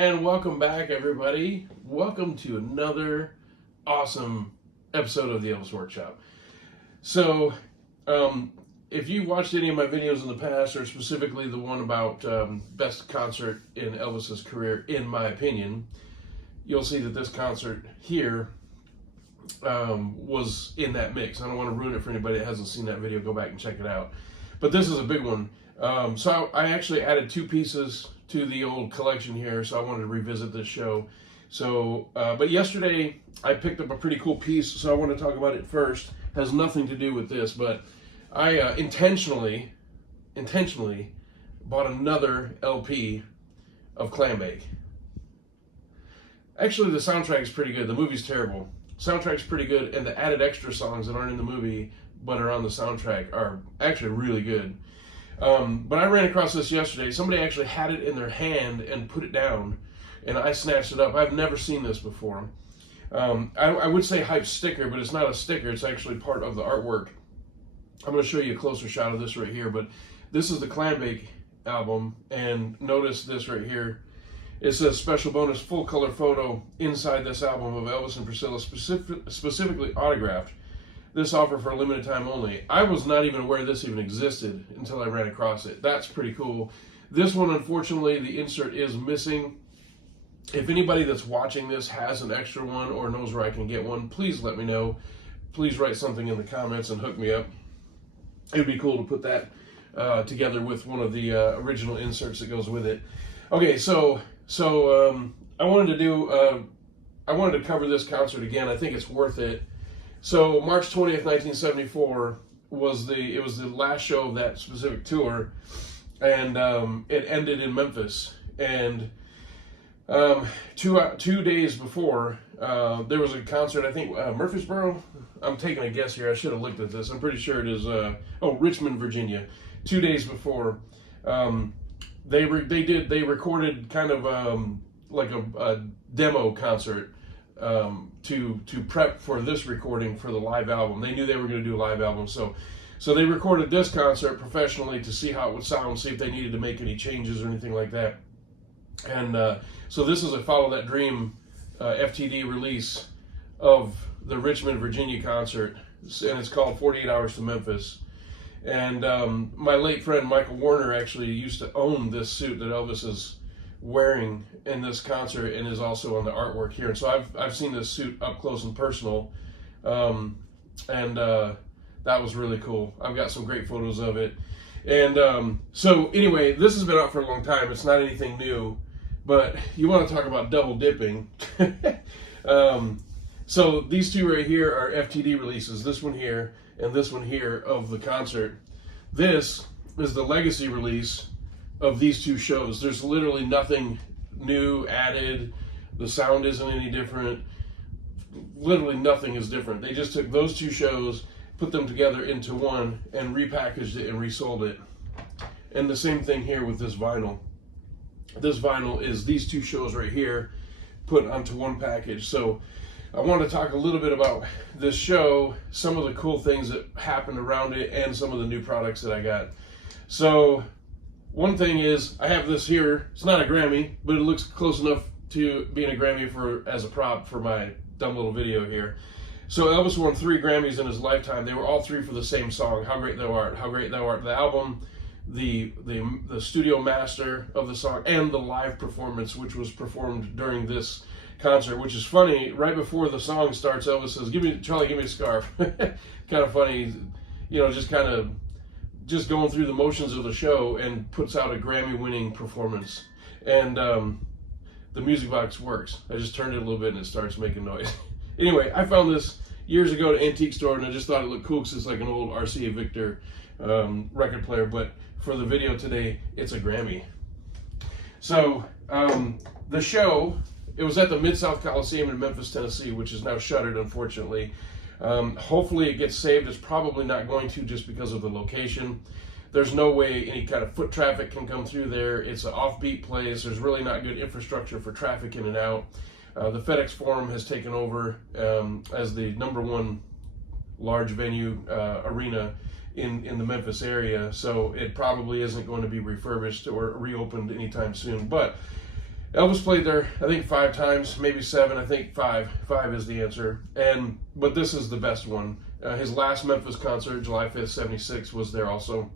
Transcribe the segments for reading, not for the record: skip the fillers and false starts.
And welcome back, everybody. Welcome to another awesome episode of the Elvis Workshop. So, if you watched any of my videos in the past, or specifically the one about best concert in Elvis's career, in my opinion, you'll see that this concert here was in that mix. I don't want to ruin it for anybody that hasn't seen that video. Go back and check it out. But this is a big one. So I actually added two pieces to the old collection here, so I wanted to revisit this show. So, but yesterday I picked up a pretty cool piece, so I want to talk about it first. Has nothing to do with this, but I intentionally bought another LP of Clambake. Actually, the soundtrack is pretty good. The movie's terrible. Soundtrack's pretty good, and the added extra songs that aren't in the movie but are on the soundtrack are actually really good. But I ran across this yesterday. Somebody actually had it in their hand and put it down, and I snatched it up. I've never seen this before. I would say hype sticker, but it's not a sticker. It's actually part of the artwork. I'm going to show you a closer shot of this right here, but this is the Clambake album, and notice this right here. It says special bonus full color photo inside this album of Elvis and Priscilla, specifically autographed. This offer for a limited time only. I was not even aware this even existed until I ran across it. That's pretty cool. This one, unfortunately, the insert is missing. If anybody that's watching this has an extra one or knows where I can get one, please let me know. Please write something in the comments and hook me up. It would be cool to put that together with one of the original inserts that goes with it. Okay, so I wanted to cover this concert again. I think it's worth it. So March 20th, 1974 was the last show of that specific tour, and it ended in Memphis. And 2 days before, there was a concert. I think Murfreesboro. I'm taking a guess here. I should have looked at this. I'm pretty sure it is. Richmond, Virginia. 2 days before, they recorded kind of like a demo concert. To prep for this recording for the live album. They knew they were going to do a live album, so they recorded this concert professionally to see how it would sound, see if they needed to make any changes or anything like that. And so this is a Follow That Dream FTD release of the Richmond, Virginia concert, and it's called 48 Hours to Memphis. And my late friend Michael Warner actually used to own this suit that Elvis is wearing in this concert and is also on the artwork here. And so I've seen this suit up close and personal, and that was really cool. I've got some great photos of it. And so anyway, this has been out for a long time. It's not anything new, but you want to talk about double dipping. So these two right here are FTD releases, this one here and this one here of the concert. This is the legacy release of these two shows. There's literally nothing new added. The sound isn't any different. Literally nothing is different. They just took those two shows, put them together into one, and repackaged it and resold it. And the same thing here with this vinyl. This vinyl is these two shows right here put onto one package. So I want to talk a little bit about this show, some of the cool things that happened around it, and some of the new products that I got. So one thing is, I have this here. It's not a Grammy, but it looks close enough to being a Grammy as a prop for my dumb little video here. So Elvis won 3 Grammys in his lifetime. They were all 3 for the same song, How Great Thou Art. How Great Thou Art, the album, the studio master of the song, and the live performance, which was performed during this concert, which is funny. Right before the song starts, Elvis says, Charlie, give me a scarf. Kind of funny, just going through the motions of the show, and puts out a Grammy-winning performance. And the music box works. I just turned it a little bit and it starts making noise. Anyway, I found this years ago at an antique store, and I just thought it looked cool because it's like an old RCA Victor record player. But for the video today, it's a Grammy. So the show, it was at the Mid-South Coliseum in Memphis, Tennessee, which is now shuttered, unfortunately. Hopefully it gets saved. It's probably not going to, just because of the location. There's no way any kind of foot traffic can come through there. It's an offbeat place. There's really not good infrastructure for traffic in and out. The FedEx Forum has taken over as the #1 large venue arena in the Memphis area, so it probably isn't going to be refurbished or reopened anytime soon. But Elvis played there, I think 5 times, maybe 7. I think 5. 5 is the answer. But this is the best one. His last Memphis concert, July 5th, 76, was there also.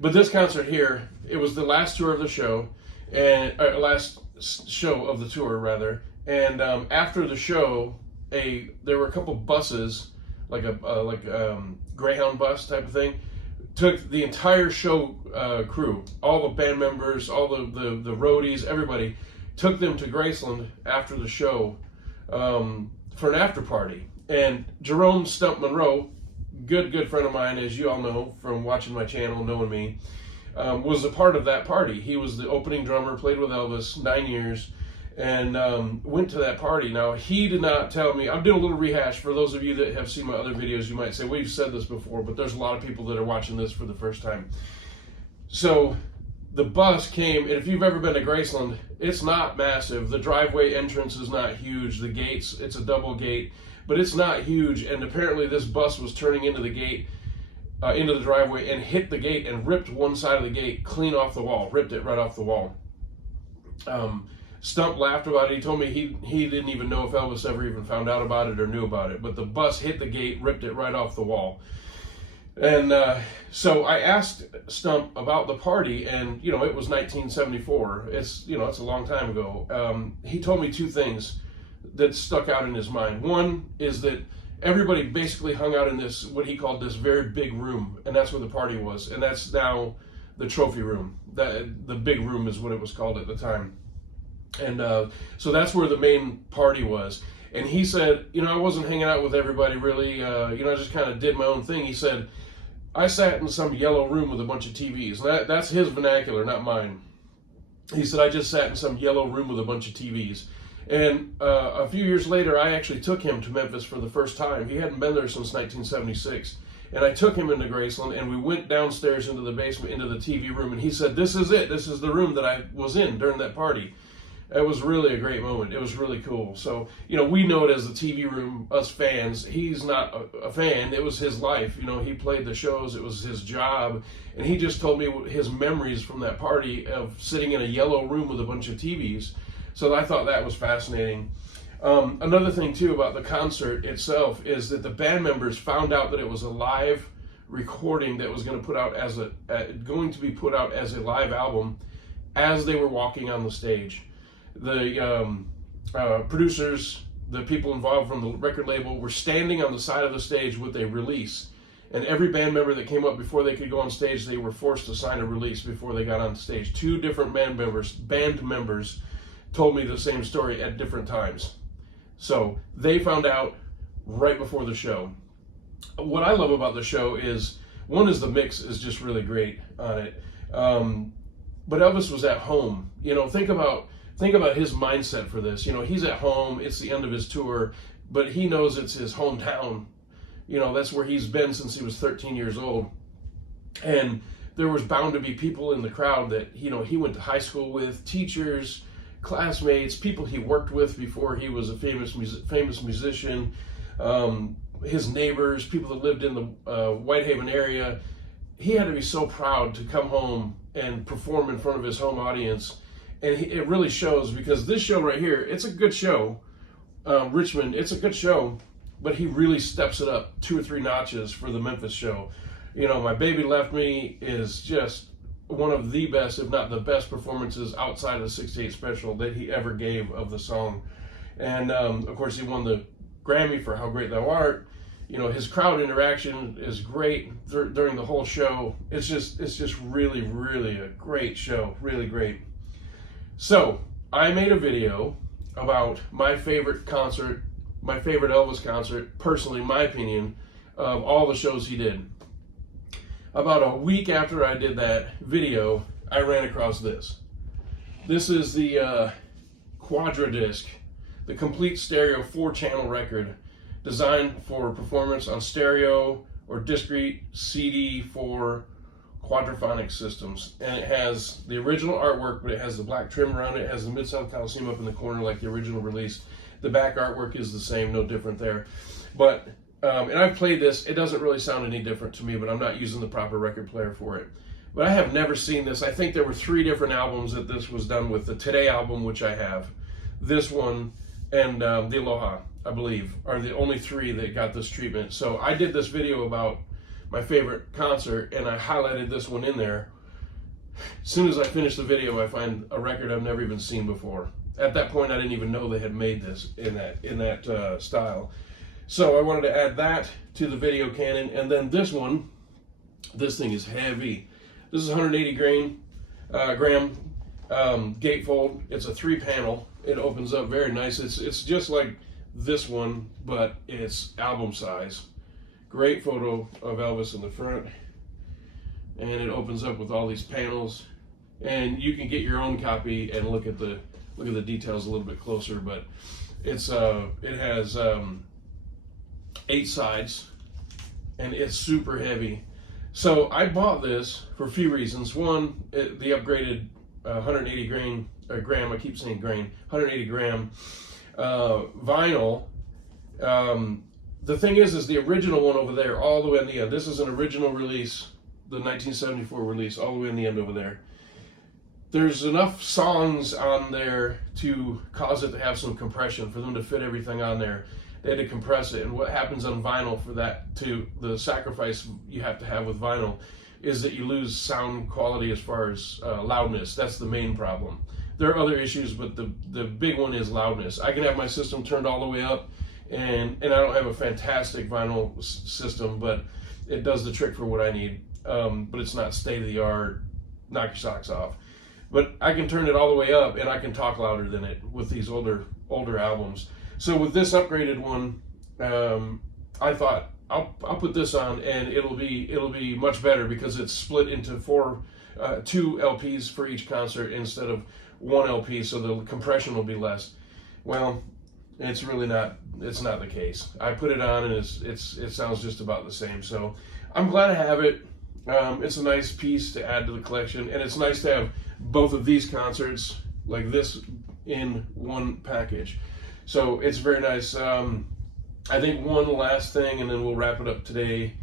But this concert here, it was the last tour of the show, and last show of the tour rather. And after the show, there were a couple buses, like a Greyhound bus type of thing, took the entire show crew, all the band members, all the roadies, everybody, took them to Graceland after the show for an after party. And Jerome Stump Monroe, good friend of mine, as you all know from watching my channel, knowing me, was a part of that party. He was the opening drummer, played with Elvis 9 years, and went to that party. Now, he did not tell me. I'm doing a little rehash for those of you that have seen my other videos. You might say, we've said this before, but there's a lot of people that are watching this for the first time. So the bus came, and if you've ever been to Graceland, it's not massive. The driveway entrance is not huge. The gates, it's a double gate, but it's not huge. And apparently this bus was turning into the gate, into the driveway, and hit the gate and ripped one side of the gate clean off the wall, ripped it right off the wall. Stump laughed about it. He told me he didn't even know if Elvis ever even found out about it or knew about it, but the bus hit the gate, ripped it right off the wall. And so I asked Stump about the party, and it was 1974. It's it's a long time ago. He told me 2 things that stuck out in his mind. One is that everybody basically hung out in this, what he called this very big room, and that's where the party was, and that's now the trophy room. The big room is what it was called at the time. And so that's where the main party was. And he said, I wasn't hanging out with everybody really. I just kind of did my own thing. He said, I sat in some yellow room with a bunch of TVs. That's his vernacular, not mine. He said, I just sat in some yellow room with a bunch of TVs. And a few years later, I actually took him to Memphis for the first time. He hadn't been there since 1976. And I took him into Graceland, and we went downstairs into the basement, into the TV room. And he said, this is it. This is the room that I was in during that party. It was really a great moment. It was really cool. So, we know it as the TV room, us fans. He's not a fan. It was his life. He played the shows. It was his job. And he just told me his memories from that party of sitting in a yellow room with a bunch of TVs. So I thought that was fascinating. Another thing, too, about the concert itself is that the band members found out that it was a live recording that was going to be put out as a live album as they were walking on the stage. The producers, the people involved from the record label, were standing on the side of the stage with a release. And every band member that came up before they could go on stage, they were forced to sign a release before they got on stage. 2 different band members told me the same story at different times. So they found out right before the show. What I love about the show is, one is the mix is just really great on it. But Elvis was at home. Think about his mindset for this. He's at home. It's the end of his tour, but he knows it's his hometown. That's where he's been since he was 13 years old. And there was bound to be people in the crowd that, he went to high school with, teachers, classmates, people he worked with before he was a famous musician, his neighbors, people that lived in the Whitehaven area. He had to be so proud to come home and perform in front of his home audience. And it really shows, because this show right here, it's a good show. Richmond, it's a good show, but he really steps it up 2 or 3 notches for the Memphis show. My Baby Left Me is just one of the best, if not the best, performances outside of the 68 special that he ever gave of the song. And of course, he won the Grammy for How Great Thou Art. His crowd interaction is great during the whole show. It's just really, really a great show, really great. So I made a video about my favorite concert, my favorite Elvis concert, personally, my opinion, of all the shows he did. About a week after I did that video, I ran across this. This is the Quadra disc, the complete stereo 4-channel record, designed for performance on stereo or discrete CD for quadraphonic systems. And it has the original artwork, but it has the black trim around it. It has the Mid-South Coliseum up in the corner like the original release. The back artwork is the same, no different there. But and I've played this. It doesn't really sound any different to me, but I'm not using the proper record player for it. but I have never seen this. I think there were 3 different albums that this was done with. The Today album, which I have, this one, and the Aloha, I believe, are the only 3 that got this treatment. So I did this video about my favorite concert, and I highlighted this one in there. As soon as I finish the video, I find a record I've never even seen before. At that point, I didn't even know they had made this in that style. So I wanted to add that to the video canon. And then this one, this thing is heavy. This is 180 gram gatefold. It's a 3-panel. It opens up very nice. It's just like this one, but it's album size. Great photo of Elvis in the front. And it opens up with all these panels, and you can get your own copy and look at the details a little bit closer. But it has 8 sides, and it's super heavy. So I bought this for a few reasons. One, the upgraded 180 gram. I keep saying grain. 180 gram vinyl. The thing is the original one over there, all the way in the end. This is an original release. The 1974 release, all the way in the end over there. There's enough songs on there to cause it to have some compression, for them to fit everything on there. They had to compress it, and what happens on vinyl for that, to the sacrifice you have to have with vinyl, is that you lose sound quality as far as loudness. That's the main problem. There are other issues, but the big one is loudness. I can have my system turned all the way up, and I don't have a fantastic vinyl system, but it does the trick for what I need. But it's not state-of-the-art, knock your socks off. But I can turn it all the way up, and I can talk louder than it with these older albums. So with this upgraded one, I thought I'll put this on, and it'll be much better, because it's split into 2 LPs for each concert instead of 1 LP, so the compression will be less. Well, it's really not. It's not the case. I put it on, and it sounds just about the same. So I'm glad I have it. It's a nice piece to add to the collection, and it's nice to have both of these concerts like this in one package. So it's very nice. I think one last thing, and then we'll wrap it up today,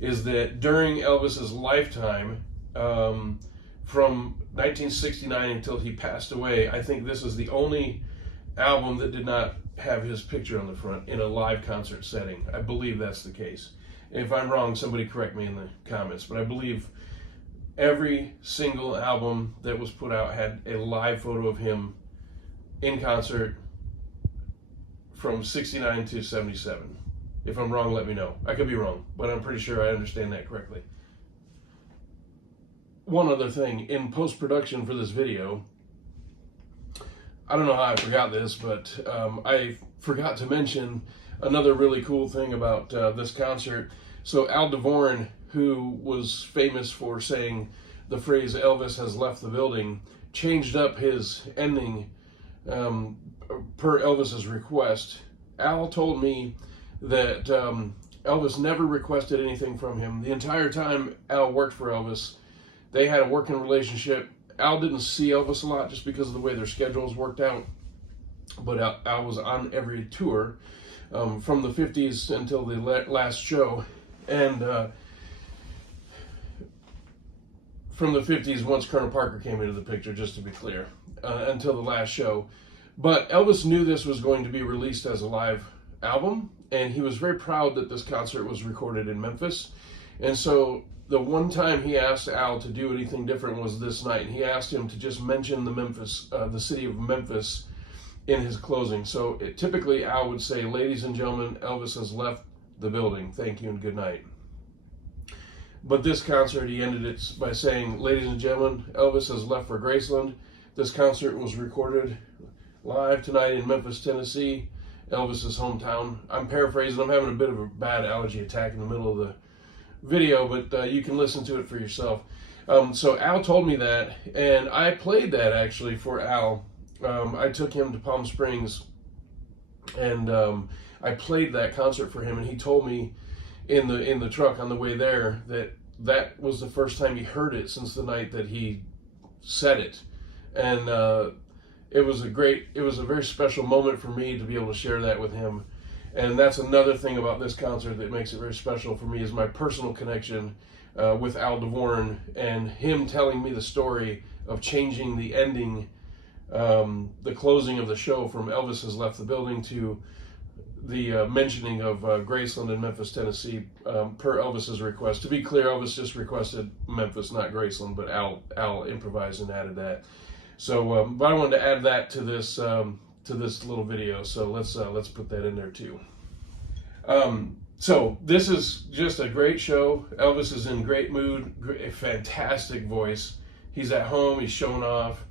is that during Elvis's lifetime, from 1969 until he passed away, I think this is the only album that did not have his picture on the front in a live concert setting. I believe that's the case. If I'm wrong, somebody correct me in the comments, but I believe every single album that was put out had a live photo of him in concert from 69 to 77. If I'm wrong, let me know. I could be wrong, but I'm pretty sure I understand that correctly. One other thing, in post-production for this video, I don't know how I forgot this, but I forgot to mention another really cool thing about this concert. So Al DeVoren, who was famous for saying the phrase "Elvis has left the building," changed up his ending per Elvis's request. Al told me that Elvis never requested anything from him. The entire time Al worked for Elvis, they had a working relationship. Al didn't see Elvis a lot just because of the way their schedules worked out, but Al was on every tour from the 50s until the last show, and from the 50s, once Colonel Parker came into the picture, just to be clear, until the last show. But Elvis knew this was going to be released as a live album, and he was very proud that this concert was recorded in Memphis. And so the one time he asked Al to do anything different was this night. He asked him to just mention the city of Memphis in his closing. So typically Al would say, "Ladies and gentlemen, Elvis has left the building. Thank you and good night." But this concert, he ended it by saying, "Ladies and gentlemen, Elvis has left for Graceland. This concert was recorded live tonight in Memphis, Tennessee, Elvis's hometown." I'm paraphrasing. I'm having a bit of a bad allergy attack in the middle of the video, but you can listen to it for yourself. So Al told me that, and I played that actually for Al. I took him to Palm Springs, and I played that concert for him, and he told me in the truck on the way there that was the first time he heard it since the night that he said it. And it was a very special moment for me to be able to share that with him. And that's another thing about this concert that makes it very special for me, is my personal connection with Al DeVorn, and him telling me the story of changing the ending, the closing of the show from Elvis Has Left the Building to the mentioning of Graceland in Memphis, Tennessee, per Elvis's request. To be clear, Elvis just requested Memphis, not Graceland, but Al improvised and added that. So, but I wanted to add that to this little video. So let's put that in there too. So this is just a great show. Elvis is in great mood, a fantastic voice. He's at home. He's showing off.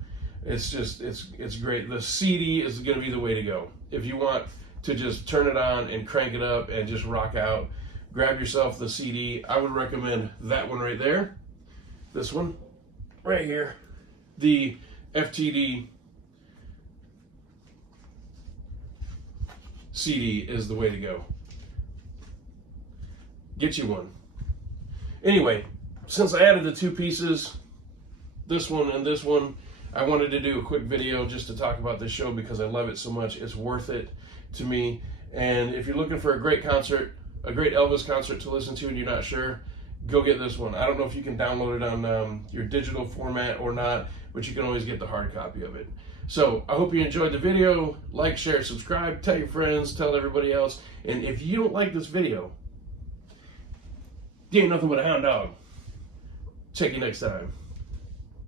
It's just it's great. The CD is going to be the way to go if you want to just turn it on and crank it up and just rock out. Grab yourself the CD. I would recommend that one right there. This one right here. The FTD CD is the way to go. Get you one. Anyway, since I added the two pieces, this one and this one, I wanted to do a quick video just to talk about this show because I love it so much. It's worth it to me. And if you're looking for a great concert, a great Elvis concert to listen to and you're not sure, go get this one. I don't know if you can download it on your digital format or not, but you can always get the hard copy of it. So I hope you enjoyed the video. Like, share, subscribe, tell your friends, tell everybody else. And if you don't like this video, you ain't nothing but a hound dog. Check you next time.